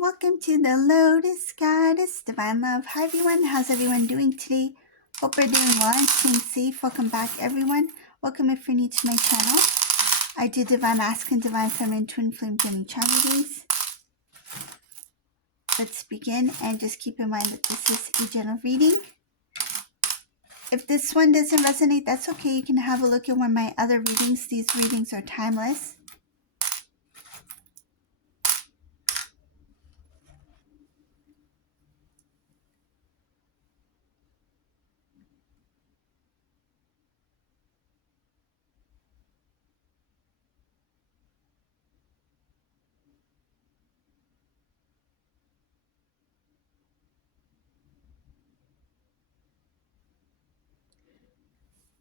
Welcome to the Lotus Goddess Divine Love. Hi everyone, how's everyone doing today? Hope you're doing well and staying safe. Welcome back everyone. Welcome if you're new to my channel. I do Divine Masculine, Divine Feminine, Twin Flame Journey channel readings. Let's begin and just keep in mind that this is a general reading. If this one doesn't resonate, that's okay. You can have a look at one of my other readings. These readings are timeless.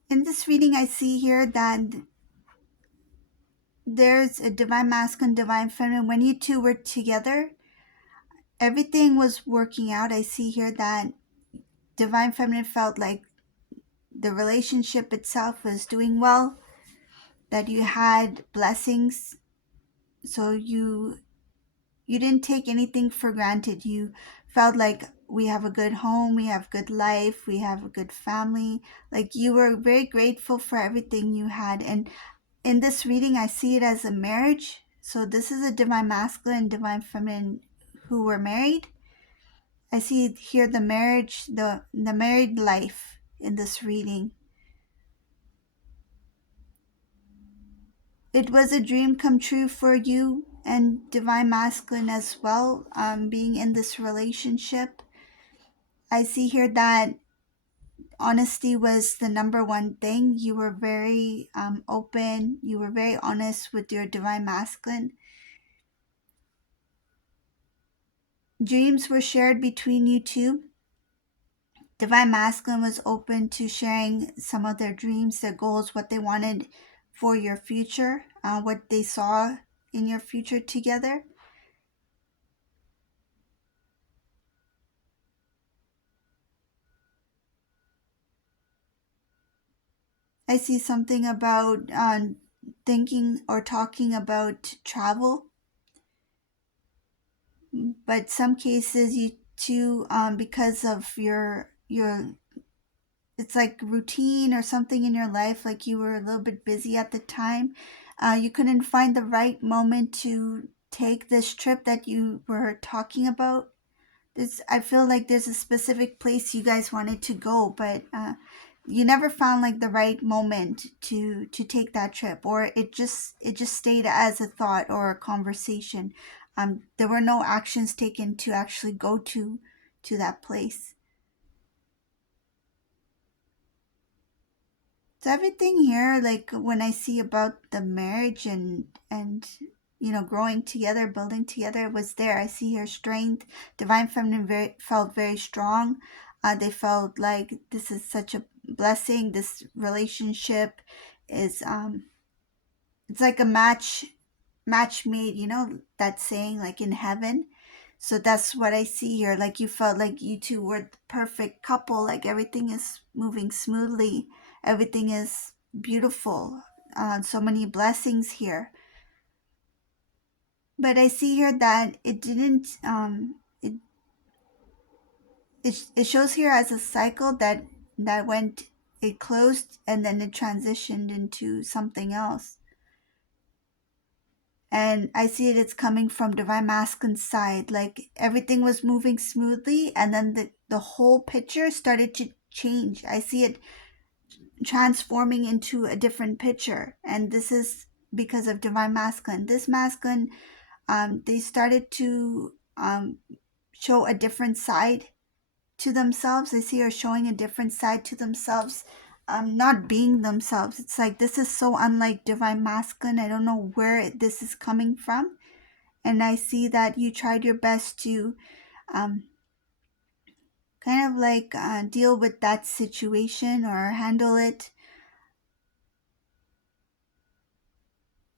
In this reading, I see here that there's a Divine Masculine, Divine Feminine. When you two were together, everything was working out. I see here that Divine Feminine felt like the relationship itself was doing well, that you had blessings. So you didn't take anything for granted. You felt like we have a good home, we have good life, we have a good family. Like you were very grateful for everything you had. And in this reading, I see it as a marriage. So this is a Divine Masculine, Divine Feminine who were married. I see here the marriage, the married life in this reading. It was a dream come true for you and Divine Masculine as well, being in this relationship. I see here that honesty was the number one thing. You were very open. You were very honest with your Divine Masculine. Dreams were shared between you two. Divine Masculine was open to sharing some of their dreams, their goals, what they wanted for your future, what they saw in your future together. I see something about thinking or talking about travel, but some cases you too, because of your it's like routine or something in your life, like you were a little bit busy at the time. You couldn't find the right moment to take this trip that you were talking about. I feel like there's a specific place you guys wanted to go, but you never found like the right moment to take that trip, or it just stayed as a thought or a conversation. There were no actions taken to actually go to that place. So everything here, like when I see about the marriage and growing together, building together, was there. I see her strength. Divine Feminine felt very strong. They felt like this is such a blessing. This relationship is it's like a match made. That saying, like in heaven. So that's what I see here. Like you felt like you two were the perfect couple. Like everything is moving smoothly. Everything is beautiful. So many blessings here. But I see here that it didn't. It shows here as a cycle that went. It closed and then it transitioned into something else. And I see it's coming from Divine Masculine's side. Like everything was moving smoothly, and then the whole picture started to change. I see it transforming into a different picture, and this is because of Divine Masculine. This masculine, they started to show a different side to themselves. I see her showing a different side to themselves, not being themselves. It's like this is so unlike Divine Masculine. I don't know where this is coming from. And I see that you tried your best to um, kind of like deal with that situation or handle it.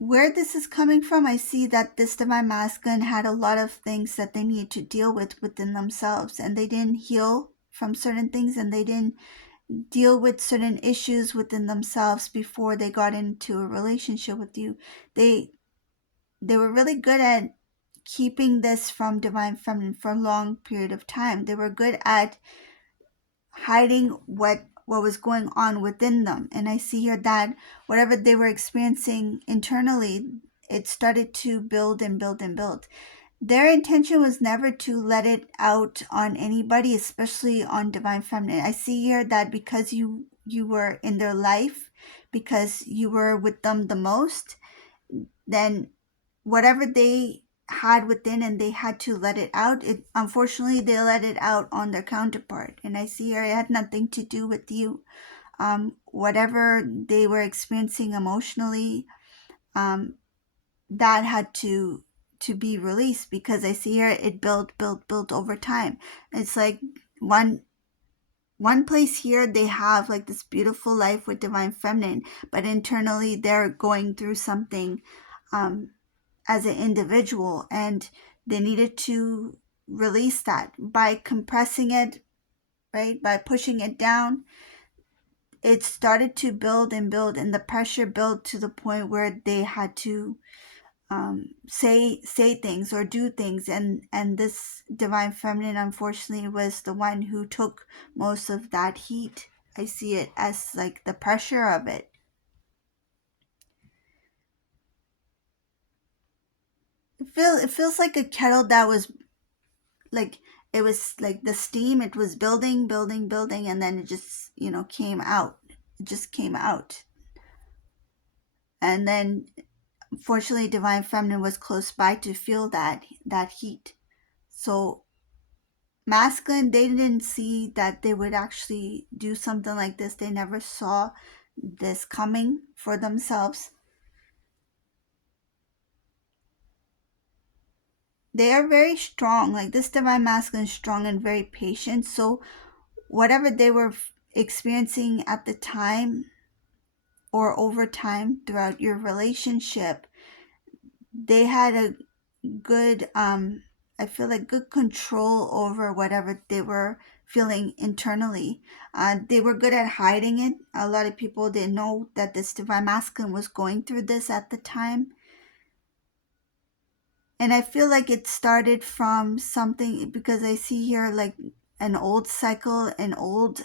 Where this is coming from, I see that this Divine Masculine had a lot of things that they needed to deal with within themselves, and they didn't heal from certain things, and they didn't deal with certain issues within themselves before they got into a relationship with you. They were really good at keeping this from divine feminine for a long period of time. They were good at hiding what was going on within them. And I see here that whatever they were experiencing internally, it started to build and build and build. Their intention was never to let it out on anybody, especially on divine feminine. I see here that because you were in their life, because you were with them the most, then whatever they had within and they had to let it out, it unfortunately they let it out on their counterpart. And I see here it had nothing to do with you. Whatever they were experiencing emotionally, that had to be released, because I see here it built over time. It's like one place here they have like this beautiful life with divine feminine, but internally they're going through something as an individual, and they needed to release that by compressing it, right? By pushing it down, it started to build and build, and the pressure built to the point where they had to say things or do things, and this divine feminine unfortunately was the one who took most of that heat. I see it as like the pressure of it. It feels like a kettle that was like, it was like the steam, it was building, and then it just came out. It just came out. And then fortunately divine feminine was close by to feel that heat. So masculine, they didn't see that they would actually do something like this. They never saw this coming for themselves. They are very strong, like this divine masculine is strong and very patient. So whatever they were experiencing at the time or over time throughout your relationship, they had a good I feel like good control over whatever they were feeling internally. They were good at hiding it. A lot of people didn't know that this divine masculine was going through this at the time. And I feel like it started from something, because I see here like an old cycle, an old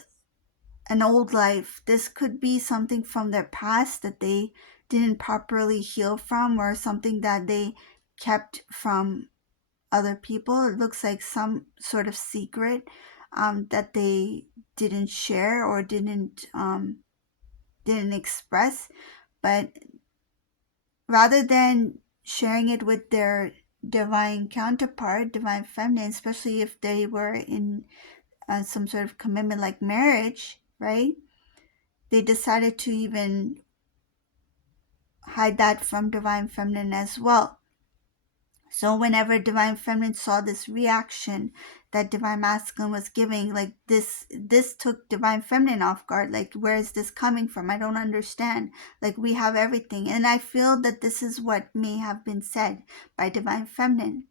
life. This could be something from their past that they didn't properly heal from, or something that they kept from other people. It looks like some sort of secret that they didn't share or didn't express. But rather than sharing it with their divine counterpart, divine feminine, especially if they were in some sort of commitment like marriage, right? They decided to even hide that from divine feminine as well. So whenever divine feminine saw this reaction that divine masculine was giving, like this took divine feminine off guard. Like, where is this coming from? I don't understand. Like, we have everything. And I feel that this is what may have been said by divine feminine.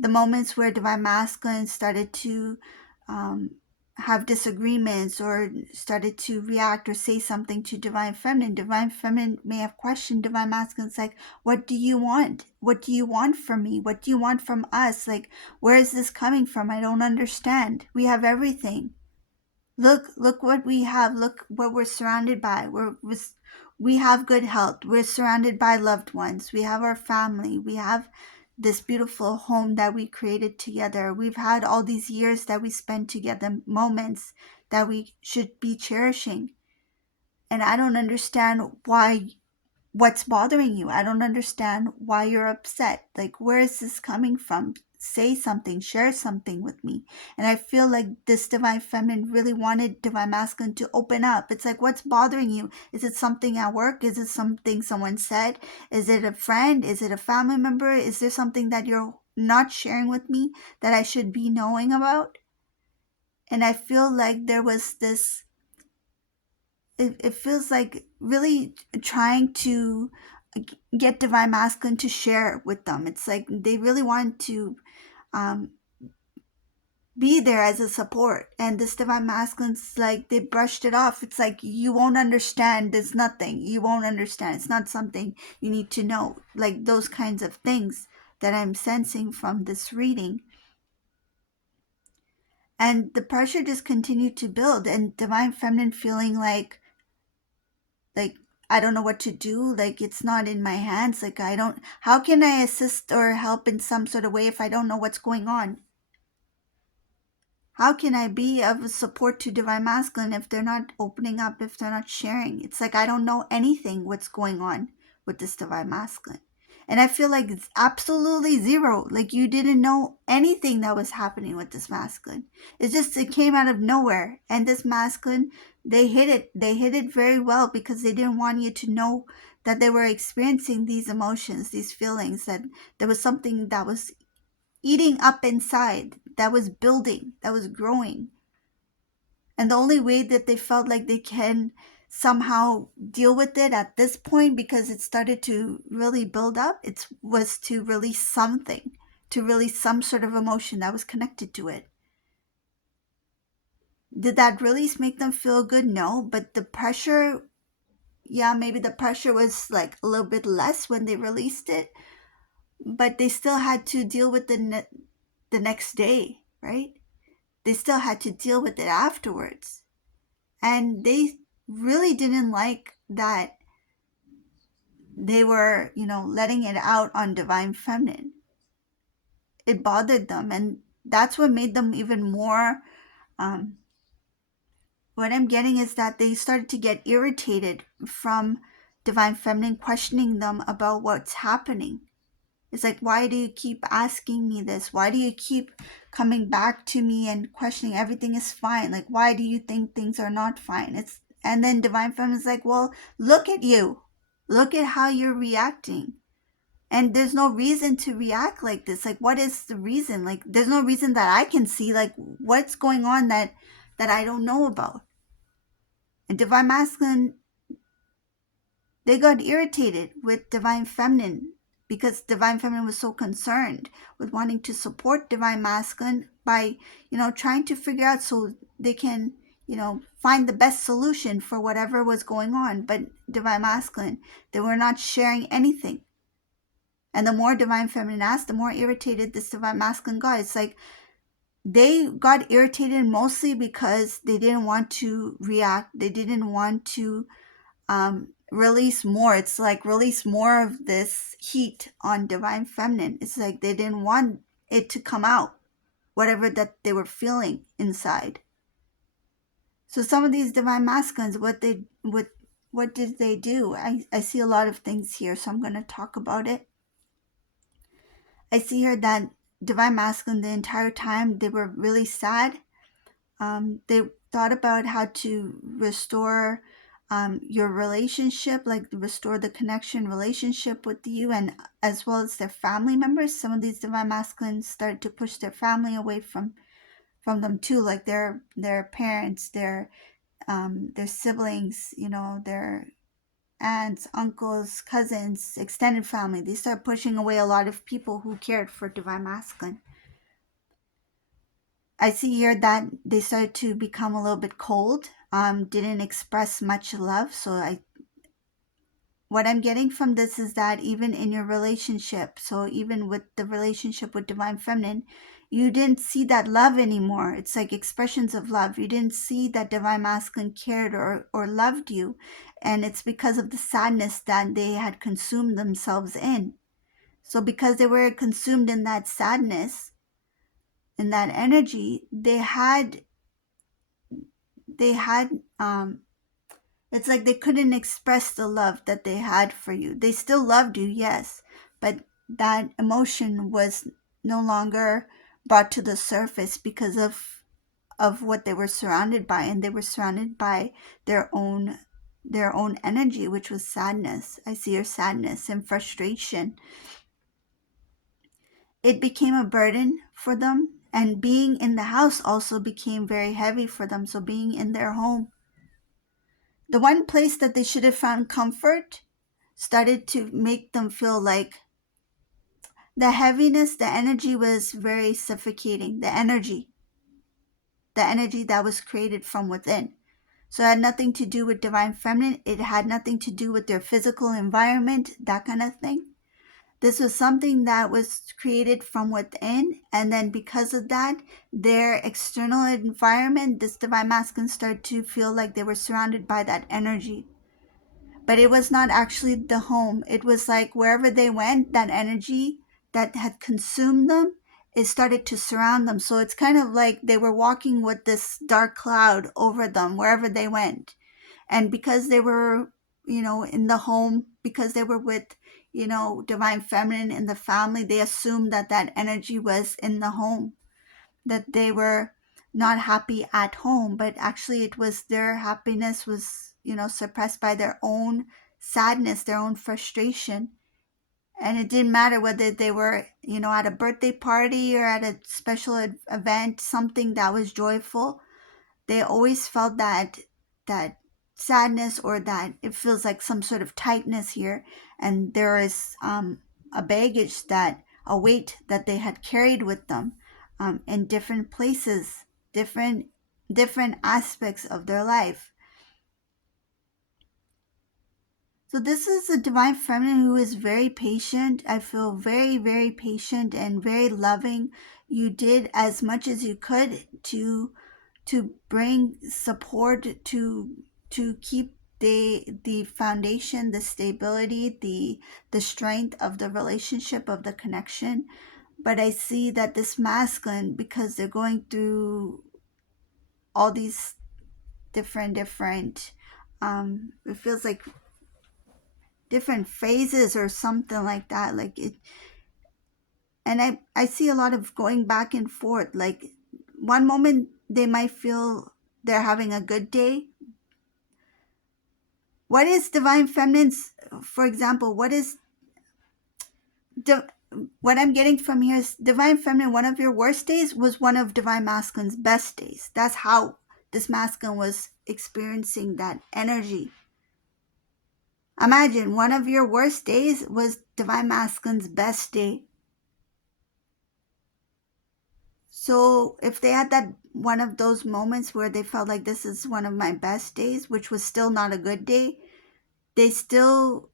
The moments where divine masculine started to have disagreements or started to react or say something to divine feminine may have questioned divine masculine. It's like, what do you want? What do you want from me? What do you want from us? Like, where is this coming from? I don't understand. We have everything. Look what we have. Look what we're surrounded by. We have good health. We're surrounded by loved ones. We have our family. We have this beautiful home that we created together. We've had all these years that we spent together, moments that we should be cherishing. And I don't understand what's bothering you. I don't understand why you're upset. Like, where is this coming from? Say something, share something with me. And I feel like this divine feminine really wanted divine masculine to open up. It's like, what's bothering you? Is it something at work? Is it something someone said? Is it a friend? Is it a family member? Is there something that you're not sharing with me that I should be knowing about? And I feel like there was this, it feels like really trying to get divine masculine to share with them. It's like they really want to um, be there as a support. And this divine masculine's like, they brushed it off. It's like, you won't understand. There's nothing. You won't understand. It's not something you need to know. Like those kinds of things that I'm sensing from this reading. And the pressure just continued to build, and divine feminine feeling like I don't know what to do, like it's not in my hands, like I don't, how can I assist or help in some sort of way if I don't know what's going on? How can I be of support to divine masculine if they're not opening up, if they're not sharing? It's like I don't know anything what's going on with this divine masculine. And I feel like it's absolutely zero. Like you didn't know anything that was happening with this masculine. It's just it came out of nowhere. And this masculine, they hid it. They hid it very well because they didn't want you to know that they were experiencing these emotions, these feelings, that there was something that was eating up inside, that was building, that was growing. And the only way that they felt like they can somehow deal with it at this point, because it started to really build up, it was to release something, to release some sort of emotion that was connected to it. Did that release make them feel good? No, but the pressure, yeah, maybe the pressure was like a little bit less when they released it, but they still had to deal with the next day, right? They still had to deal with it afterwards. And they really didn't like that they were, letting it out on divine feminine. It bothered them, and that's what made them even more. Um, what I'm getting is that they started to get irritated from divine feminine questioning them about what's happening. It's like, why do you keep asking me this? Why do you keep coming back to me and questioning everything is fine? Like, why do you think things are not fine? And then divine feminine is like, well, look at you. Look at how you're reacting. And there's no reason to react like this. Like, what is the reason? Like, there's no reason that I can see. Like, what's going on that I don't know about? And divine masculine, they got irritated with divine feminine because divine feminine was so concerned with wanting to support divine masculine by, trying to figure out so they can, find the best solution for whatever was going on. But divine masculine, they were not sharing anything. And the more divine feminine asked, the more irritated this divine masculine got. It's like they got irritated mostly because they didn't want to react. They didn't want to release more. It's like release more of this heat on divine feminine. It's like they didn't want it to come out, whatever that they were feeling inside. So some of these divine masculines, what did they do? I see a lot of things here, so I'm going to talk about it. I see here that divine masculine, the entire time they were really sad. They thought about how to restore your relationship, like restore the connection relationship with you, and as well as their family members. Some of these divine masculines started to push their family away from them too, like their parents, their siblings, their aunts, uncles, cousins, extended family. They start pushing away a lot of people who cared for divine masculine. I see here that they started to become a little bit cold, didn't express much love. So what I'm getting from this is that even in your relationship, so even with the relationship with divine feminine, you didn't see that love anymore. It's like expressions of love. You didn't see that divine masculine cared or loved you. And it's because of the sadness that they had consumed themselves in. So because they were consumed in that sadness, in that energy, they had it's like they couldn't express the love that they had for you. They still loved you, yes, but that emotion was no longer brought to the surface because of what they were surrounded by, and they were surrounded by their own energy, which was sadness. I see your sadness and frustration. It became a burden for them, and being in the house also became very heavy for them. So being in their home, the one place that they should have found comfort, started to make them feel like the heaviness, the energy was very suffocating. The energy. the energy that was created from within. So it had nothing to do with divine feminine. It had nothing to do with their physical environment, that kind of thing. This was something that was created from within, and then because of that, their external environment, this divine masculine started to feel like they were surrounded by that energy. But it was not actually the home. It was like wherever they went, that energy that had consumed them, it started to surround them. So it's kind of like they were walking with this dark cloud over them wherever they went. And because they were, in the home, because they were with, divine feminine in the family, they assumed that that energy was in the home, that they were not happy at home, but actually it was their happiness was, suppressed by their own sadness, their own frustration. And it didn't matter whether they were, at a birthday party or at a special event, something that was joyful. They always felt that sadness, or that it feels like some sort of tightness here, and there is a baggage, that a weight that they had carried with them in different places, different aspects of their life. So this is a divine feminine who is very patient. I feel very, very patient and very loving. You did as much as you could to bring support, to keep the foundation, the stability, the strength of the relationship, of the connection. But I see that this masculine, because they're going through all these different it feels like different phases or something like that, like it. And I see a lot of going back and forth. Like one moment they might feel they're having a good day. What is divine feminine's, for example, what I'm getting from here is divine feminine, one of your worst days was one of divine masculine's best days. That's how this masculine was experiencing that energy. Imagine one of your worst days was divine masculine's best day. So if they had that one of those moments where they felt like this is one of my best days, which was still not a good day, they're still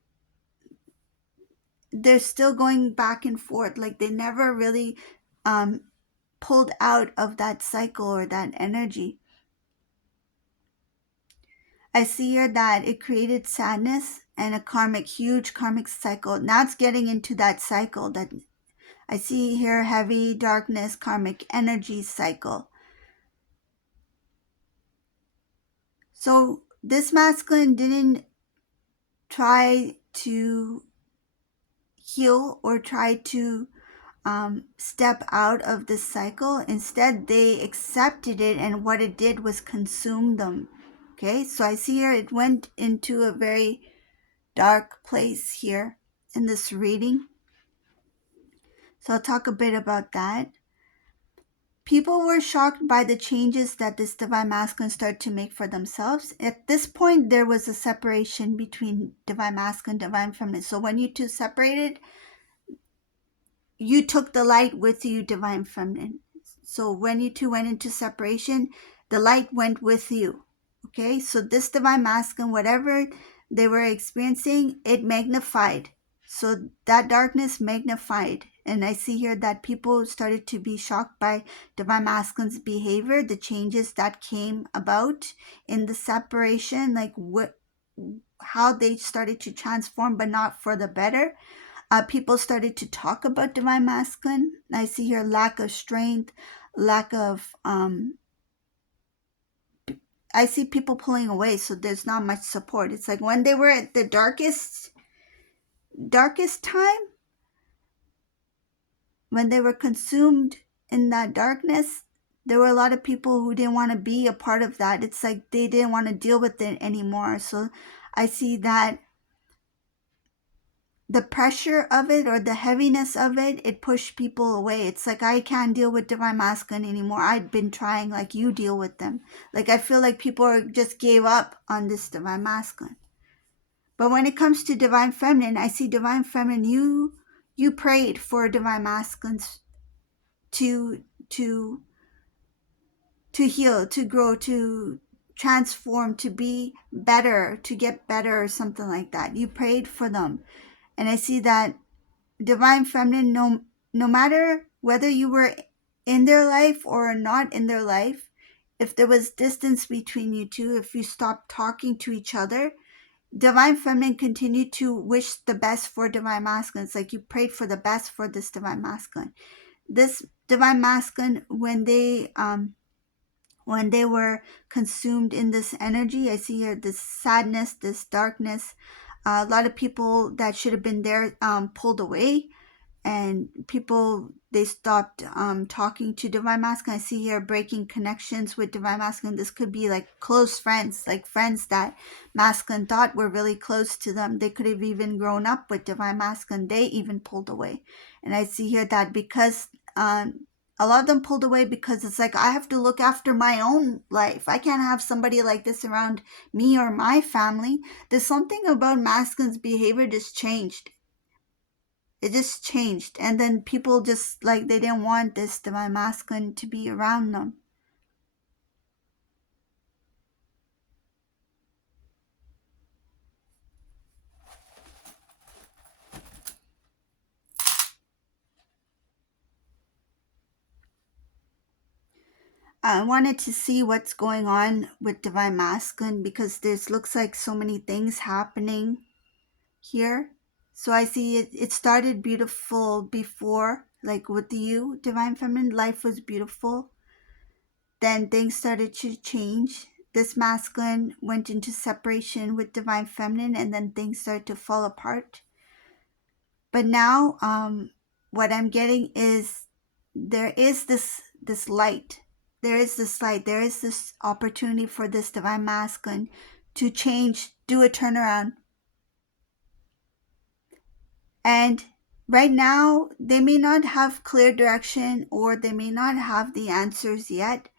going back and forth. Like they never really pulled out of that cycle or that energy. I see here that it created sadness and a huge karmic cycle. Now it's getting into that cycle that I see here, heavy darkness, karmic energy cycle. So this masculine didn't try to heal or try to step out of this cycle. Instead, they accepted it, and what it did was consume them. Okay, so I see here it went into a very dark place here in this reading. So I'll talk a bit about that. People were shocked by the changes that this divine masculine started to make for themselves. At this point, there was a separation between divine masculine and divine feminine. So when you two separated, you took the light with you, divine feminine. So when you two went into separation, the light went with you. Okay, so this divine masculine, whatever they were experiencing, it magnified. So that darkness magnified. And I see here that people started to be shocked by divine masculine's behavior, the changes that came about in the separation, like how they started to transform, but not for the better. People started to talk about divine masculine. I see here lack of strength, lack of I see people pulling away, so there's not much support. It's like when they were at the darkest time, when they were consumed in that darkness, there were a lot of people who didn't want to be a part of that. It's like they didn't want to deal with it anymore. So I see that the pressure of it, or the heaviness of it, it pushed people away. It's like, I can't deal with divine masculine anymore. I've been trying, like, you deal with them. Like, I feel like people just gave up on this divine masculine. But when it comes to divine feminine, I see divine feminine, you prayed for divine masculines to to heal, to grow, to transform, to be better, to get better, or something like that. You prayed for them. And I see that divine feminine, no matter whether you were in their life or not in their life, if there was distance between you two, if you stopped talking to each other, divine feminine continued to wish the best for divine masculine. It's like you prayed for the best for this divine masculine. This divine masculine, when they were consumed in this energy, I see here this sadness, this darkness. A lot of people that should have been there pulled away, and people, they stopped talking to divine masculine. I see here breaking connections with divine masculine. This could be like close friends, like friends that masculine thought were really close to them. They could have even grown up with divine masculine. They even pulled away. And I see here that because a lot of them pulled away because it's like, I have to look after my own life. I can't have somebody like this around me or my family. There's something about masculine's behavior just changed. It just changed. And then people just like, they didn't want this divine masculine to be around them. I wanted to see what's going on with divine masculine because this looks like so many things happening here. So I see it started beautiful before, like with you, divine feminine. Life was beautiful. Then things started to change. This masculine went into separation with divine feminine, and then things started to fall apart. But now, what I'm getting is there is this light. There is this light. There is this opportunity for this divine masculine to change, do a turnaround. And right now, they may not have clear direction, or they may not have the answers yet,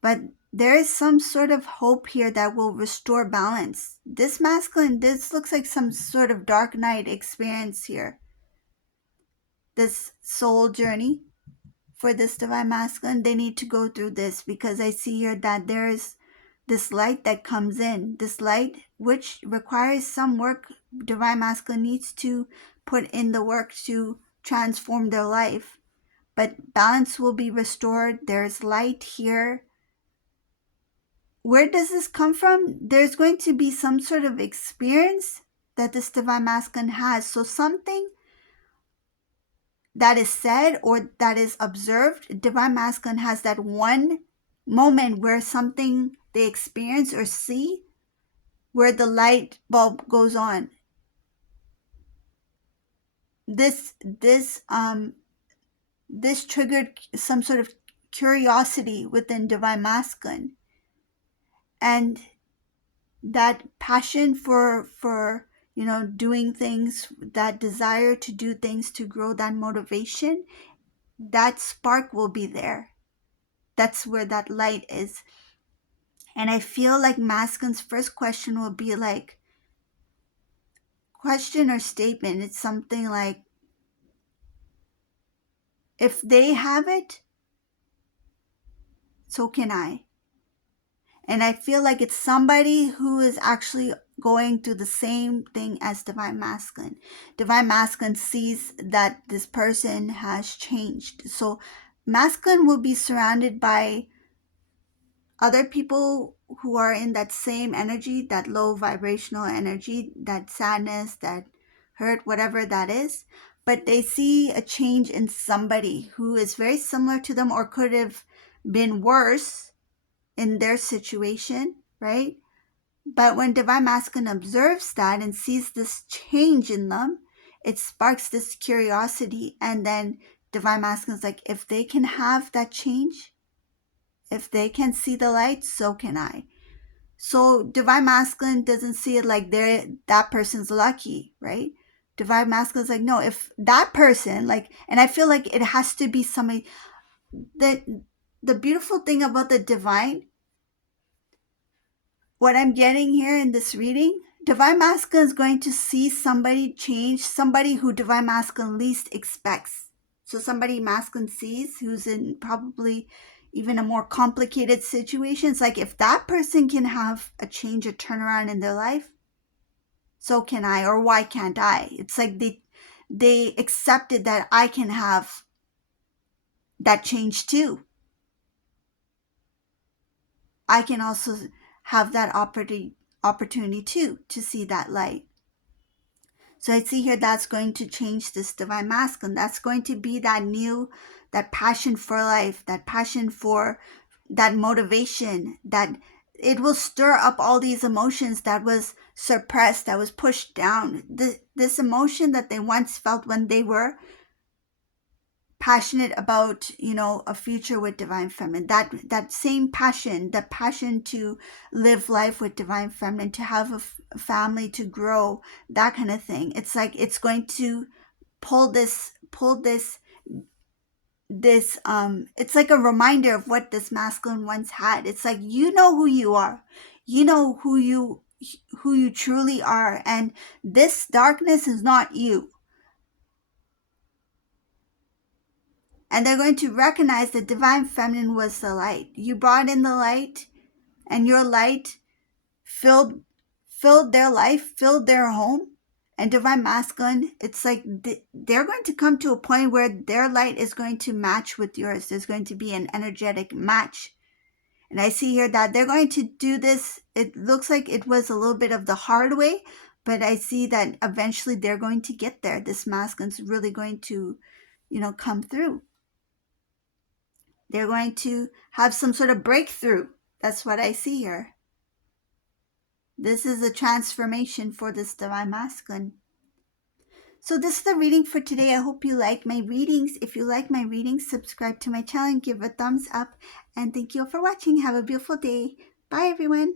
but there is some sort of hope here that will restore balance. This masculine, this looks like some sort of dark night experience here. This soul journey for this divine masculine, they need to go through this, because I see here that there is this light that comes in, this light which requires some work. Divine masculine needs to put in the work to transform their life, but balance will be restored. There's light here. Where does this come from? There's going to be some sort of experience that this divine masculine has. So something that is said or that is observed, divine masculine has that one moment where something they experience or see, where the light bulb goes on. This triggered some sort of curiosity within divine masculine, and that passion for doing things, that desire to do things, to grow, that motivation, that spark will be there. That's where that light is. And I feel like masculine's first question will be like, question or statement. It's something like, if they have it, so can I. And I feel like it's somebody who is actually going through the same thing as divine masculine. Divine masculine sees that this person has changed. So masculine will be surrounded by other people who are in that same energy, that low vibrational energy, that sadness, that hurt, whatever that is. But they see a change in somebody who is very similar to them, or could have been worse in their situation, right? But when divine masculine observes that and sees this change in them, it sparks this curiosity. And then divine masculine is like, if they can have that change, if they can see the light, so can I. So divine masculine doesn't see it like that person's lucky, right? Divine masculine is like, no, if that person, like, and I feel like it has to be somebody that, the beautiful thing about the divine, what I'm getting here in this reading, divine masculine is going to see somebody change, somebody who divine masculine least expects. So somebody masculine sees who's in probably, even a more complicated situation. It's like if that person can have a change, a turnaround in their life, so can I, or why can't I? It's like they accepted that I can have that change too. I can also have that opportunity too to see that light. So I see here that's going to change this divine masculine. That's going to be that passion for life, that passion for that motivation, that it will stir up all these emotions that was suppressed, that was pushed down. This emotion that they once felt when they were passionate about, a future with divine feminine, that same passion, the passion to live life with divine feminine, to have a family, to grow, that kind of thing. It's like it's going to pull this it's like a reminder of what this masculine once had. It's like, you know who you are, you know who you truly are, and this darkness is not you. And they're going to recognize that divine feminine was the light. You brought in the light, and your light filled their life, filled their home. And divine masculine, it's like they're going to come to a point where their light is going to match with yours. There's going to be an energetic match. And I see here that they're going to do this. It looks like it was a little bit of the hard way, but I see that eventually they're going to get there. This masculine's really going to, come through. They're going to have some sort of breakthrough. That's what I see here. This is a transformation for this divine masculine. So this is the reading for today. I hope you like my readings. If you like my readings, subscribe to my channel and give a thumbs up. And thank you all for watching. Have a beautiful day. Bye, everyone.